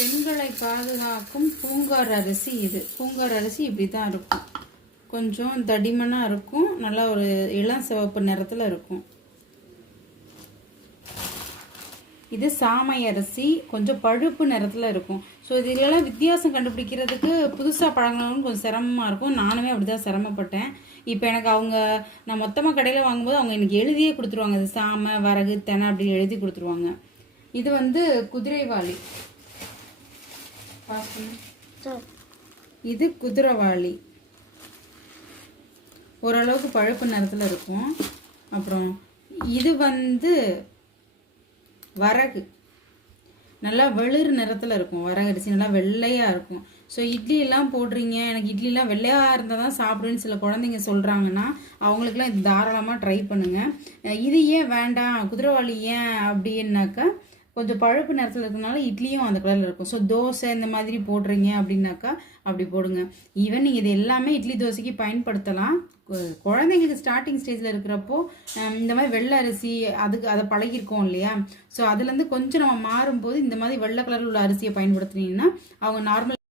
பெண்களை பாதுகாக்கும் பூங்கார் அரிசி இது. பூங்கார் அரிசி இப்படி தான் இருக்கும். கொஞ்சம் தடிமனாக இருக்கும். நல்லா ஒரு இளம் சிவப்பு நிறத்தில் இருக்கும். இது சாமை அரிசி, கொஞ்சம் பழுப்பு நிறத்தில் இருக்கும். ஸோ இதுலலாம் வித்தியாசம் கண்டுபிடிக்கிறதுக்கு புதுசாக பழங்கணும்னு கொஞ்சம் சிரமமாக இருக்கும். நானுமே அப்படி தான் சிரமப்பட்டேன். இப்போ எனக்கு நான் மொத்தமாக கடையில் வாங்கும்போது அவங்க எனக்கு எழுதியே கொடுத்துருவாங்க. இது சாமை, வரகு, தெனை அப்படின்னு எழுதி கொடுத்துருவாங்க. இது குதிரைவாளி. இது குதிரைவாளி. ஓரளவுக்கு பழுப்பு நிறத்தில் இருக்கும். அப்புறம் இது வரகு, நல்லா வெளிர் நிறத்தில் இருக்கும். வரகு அரிசி நல்லா வெள்ளையாக இருக்கும். ஸோ இட்லியெல்லாம் போடுறீங்க, எனக்கு இட்லிலாம் வெள்ளையாக இருந்தால் தான் சாப்பிடுன்னு சில குழந்தைங்க சொல்கிறாங்கன்னா அவங்களுக்குலாம் இது தாராளமாக ட்ரை பண்ணுங்கள். இது ஏன் வேண்டாம், குதிரைவாளி ஏன் அப்படின்னாக்கா, கொஞ்சம் பழுப்பு நிறத்தில் இருக்கிறதுனால இட்லியும் அந்த கலரில் இருக்கும். ஸோ தோசை இந்த மாதிரி போடுறீங்க அப்படின்னாக்கா அப்படி போடுங்க. ஈவன் நீங்கள் இது எல்லாமே இட்லி தோசைக்கு பயன்படுத்தலாம். குழந்தைங்களுக்கு ஸ்டார்டிங் ஸ்டேஜில் இருக்கிறப்போ இந்த மாதிரி வெள்ளை அரிசி அதை பழகிருக்கோம் இல்லையா? ஸோ அதுலேருந்து கொஞ்சம் நம்ம மாறும்போது இந்த மாதிரி வெள்ளை கலரில் உள்ள அரிசியை பயன்படுத்தினீங்கன்னா அவங்க நார்மல்